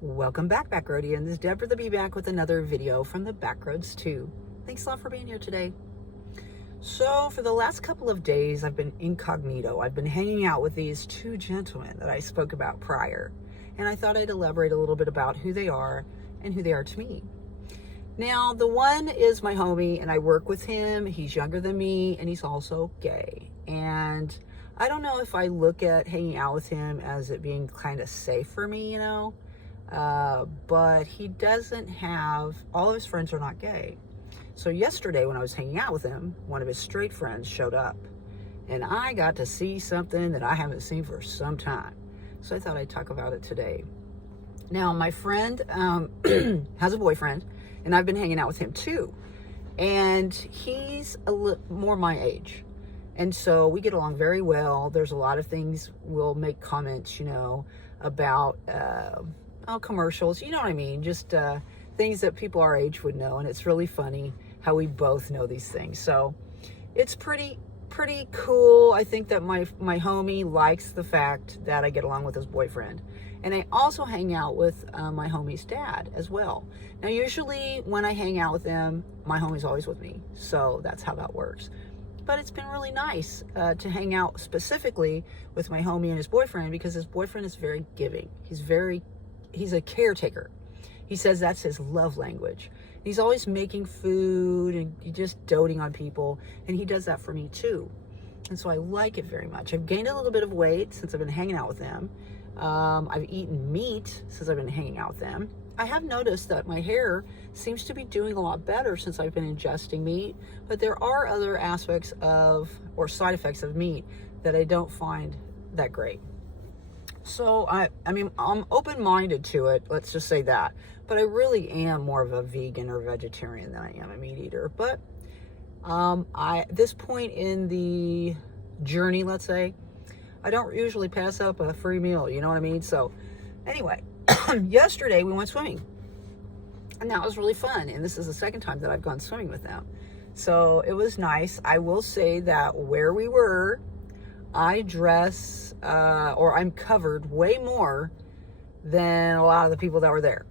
Welcome back, Backroadians. This is Deborah the Bee back with another video from the Backroads 2. Thanks a lot for being here today. So for the last couple of days, I've been incognito. I've been hanging out with these two gentlemen that I spoke about prior. And I thought I'd elaborate a little bit about who they are and who they are to me. Now, the one is my homie, and I work with him. He's younger than me, and he's also gay. And I don't know if I look at hanging out with him as it being kind of safe for me, but he doesn't have, all of his friends are not gay. So yesterday when I was hanging out with him, one of his straight friends showed up, and I got to see something that I haven't seen for some time. So I thought I'd talk about it today. Now, my friend has a boyfriend, and I've been hanging out with him too. And he's a little more my age. And so we get along very well. There's a lot of things we'll make comments, about commercials, you know what I mean? Just things that people our age would know. And it's really funny how we both know these things. So it's pretty cool. I think that my homie likes the fact that I get along with his boyfriend. And I also hang out with my homie's dad as well. Now, usually when I hang out with them, my homie's always with me. So that's how that works. But it's been really nice to hang out specifically with my homie and his boyfriend, because his boyfriend is very giving. He's a caretaker. He says that's his love language. He's always making food and just doting on people. And he does that for me too. And so I like it very much. I've gained a little bit of weight since I've been hanging out with them. I've eaten meat since I've been hanging out with them. I have noticed that my hair seems to be doing a lot better since I've been ingesting meat, but there are other aspects or side effects of meat that I don't find that great. So I mean, I'm open-minded to it, let's just say that, but I really am more of a vegan or vegetarian than I am a meat eater. But at this point in the journey, let's say, I don't usually pass up a free meal, you know what I mean? So anyway, yesterday we went swimming, and that was really fun. And this is the second time that I've gone swimming with them. So it was nice. I will say that where we were, I dress, or I'm covered way more than a lot of the people that were there.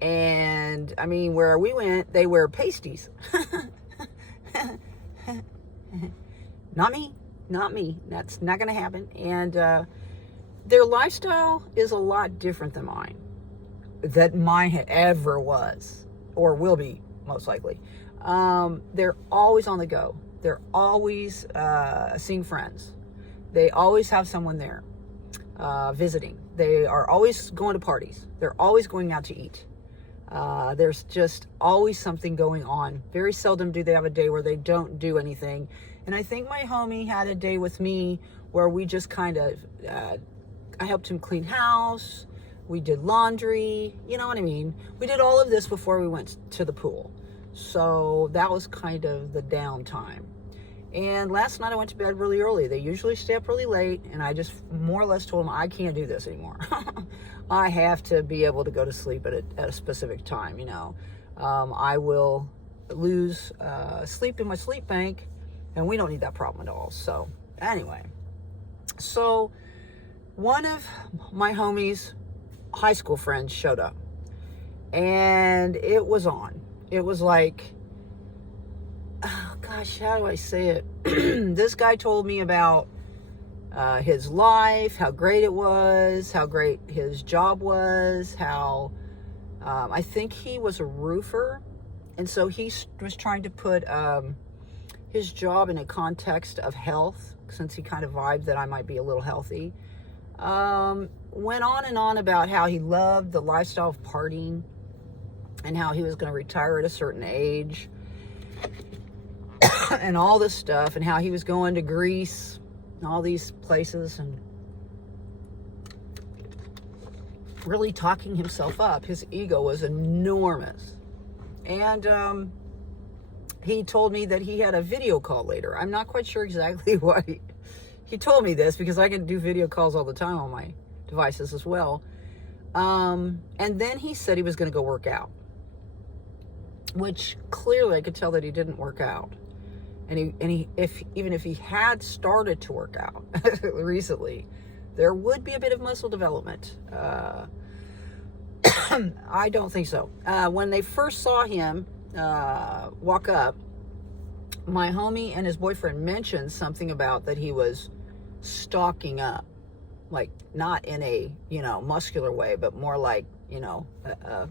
And I mean, where we went, they wear pasties. Not me. That's not going to happen. And their lifestyle is a lot different than mine. That mine ever was, or will be, most likely. They're always on the go. They're always seeing friends. They always have someone there visiting. They are always going to parties. They're always going out to eat. There's just always something going on. Very seldom do they have a day where they don't do anything. And I think my homie had a day with me where we just kind of, I helped him clean house. We did laundry. You know what I mean? We did all of this before we went to the pool. So that was kind of the downtime. And last night I went to bed really early. They usually stay up really late, and I just more or less told them I can't do this anymore. I have to be able to go to sleep at a specific time, I will lose sleep in my sleep bank, and we don't need that problem at all. So anyway, so one of my homie's high school friends showed up, and it was on. It was like, oh gosh, how do I say it? This guy told me about his life, how great it was, how great his job was, how I think he was a roofer. And so he was trying to put his job in a context of health, since he kind of vibed that I might be a little healthy. Went on and on about how he loved the lifestyle of partying and how he was going to retire at a certain age and all this stuff, and how he was going to Greece and all these places, and really talking himself up. His ego was enormous. And he told me that he had a video call later. I'm not quite sure exactly why he told me this, because I can do video calls all the time on my devices as well. And then he said he was going to go work out, which clearly I could tell that he didn't work out. And even if he had started to work out recently, there would be a bit of muscle development. I don't think so. When they first saw him walk up, my homie and his boyfriend mentioned something about that he was stalking up, like not in a, muscular way, but more like, a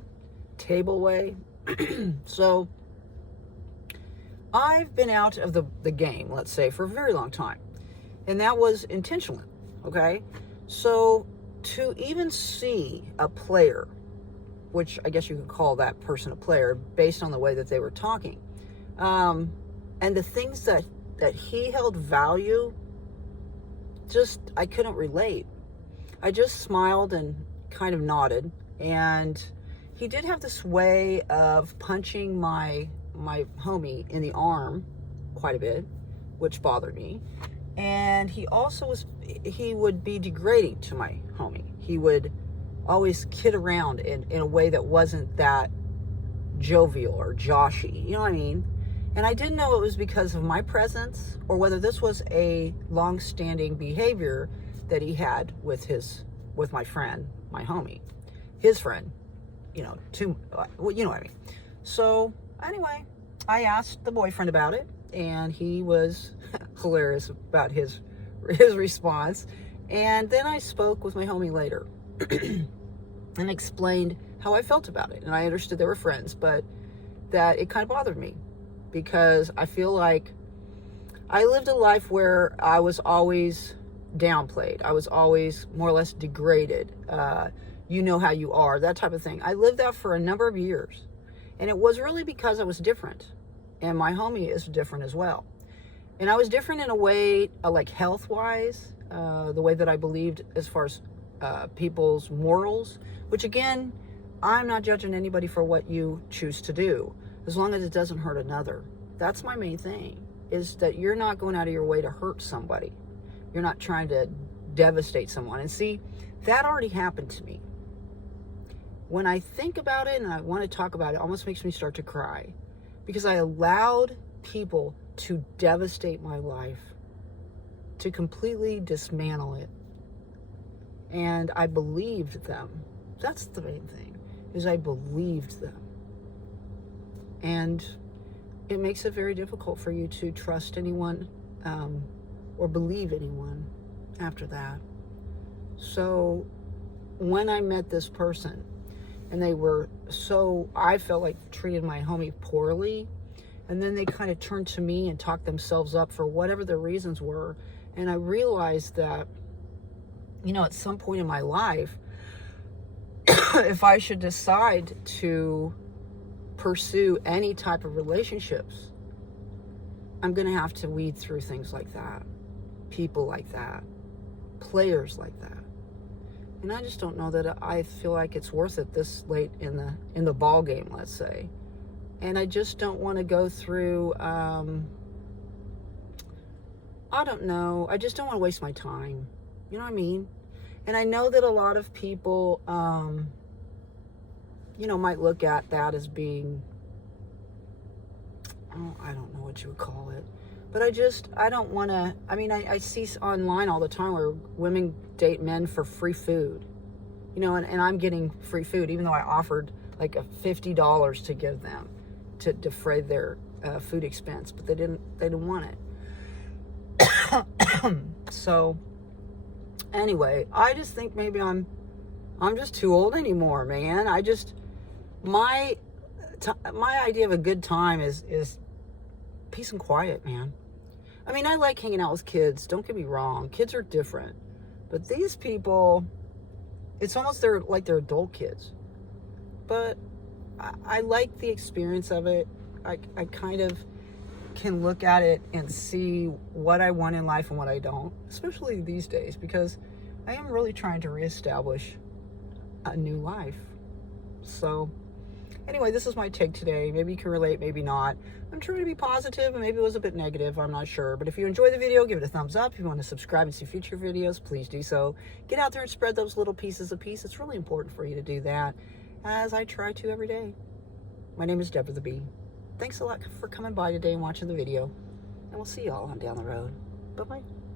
table way. So I've been out of the game, let's say, for a very long time. And that was intentional, okay? So to even see a player, which I guess you could call that person a player based on the way that they were talking, and the things that he held value, just, I couldn't relate. I just smiled and kind of nodded. And he did have this way of punching my homie in the arm quite a bit, which bothered me. And he also would be degrading to my homie. He would always kid around in a way that wasn't that jovial or joshy, you know what I mean? And I didn't know it was because of my presence or whether this was a long-standing behavior that he had with my friend, my homie, his friend, you know what I mean. So anyway, I asked the boyfriend about it, and he was hilarious about his response. And then I spoke with my homie later and explained how I felt about it. And I understood they were friends, but that it kind of bothered me because I feel like I lived a life where I was always downplayed. I was always more or less degraded. You know how you are, that type of thing. I lived that for a number of years. And it was really because I was different. And my homie is different as well. And I was different in a way, like health-wise, the way that I believed as far as people's morals, which again, I'm not judging anybody for what you choose to do, as long as it doesn't hurt another. That's my main thing, is that you're not going out of your way to hurt somebody. You're not trying to devastate someone. And see, that already happened to me. When I think about it and I want to talk about it, it almost makes me start to cry, because I allowed people to devastate my life, to completely dismantle it. And I believed them. That's the main thing, is I believed them. And it makes it very difficult for you to trust anyone or believe anyone after that. So when I met this person, and they were I felt like treated my homie poorly, and then they kind of turned to me and talked themselves up for whatever the reasons were. And I realized that, at some point in my life, if I should decide to pursue any type of relationships, I'm going to have to weed through things like that, people like that, players like that. And I just don't know that I feel like it's worth it this late in the ball game, let's say. And I just don't want to go through, I don't know. I just don't want to waste my time. You know what I mean? And I know that a lot of people, might look at that as being, I don't know what you would call it. But I don't want to, I see online all the time where women date men for free food, and I'm getting free food, even though I offered like $50 to give them to defray their food expense, but they didn't want it. So anyway, I just think maybe I'm just too old anymore, man. My idea of a good time is peace and quiet, man. I like hanging out with kids. Don't get me wrong. Kids are different. But these people, it's almost they're adult kids. But I like the experience of it. I kind of can look at it and see what I want in life and what I don't, especially these days, because I am really trying to reestablish a new life. So anyway, this is my take today. Maybe you can relate, maybe not. I'm trying to be positive, and maybe it was a bit negative. I'm not sure. But if you enjoyed the video, give it a thumbs up. If you want to subscribe and see future videos, please do so. Get out there and spread those little pieces of peace. It's really important for you to do that, as I try to every day. My name is Deborah the Bee. Thanks a lot for coming by today and watching the video. And we'll see y'all on down the road. Bye-bye.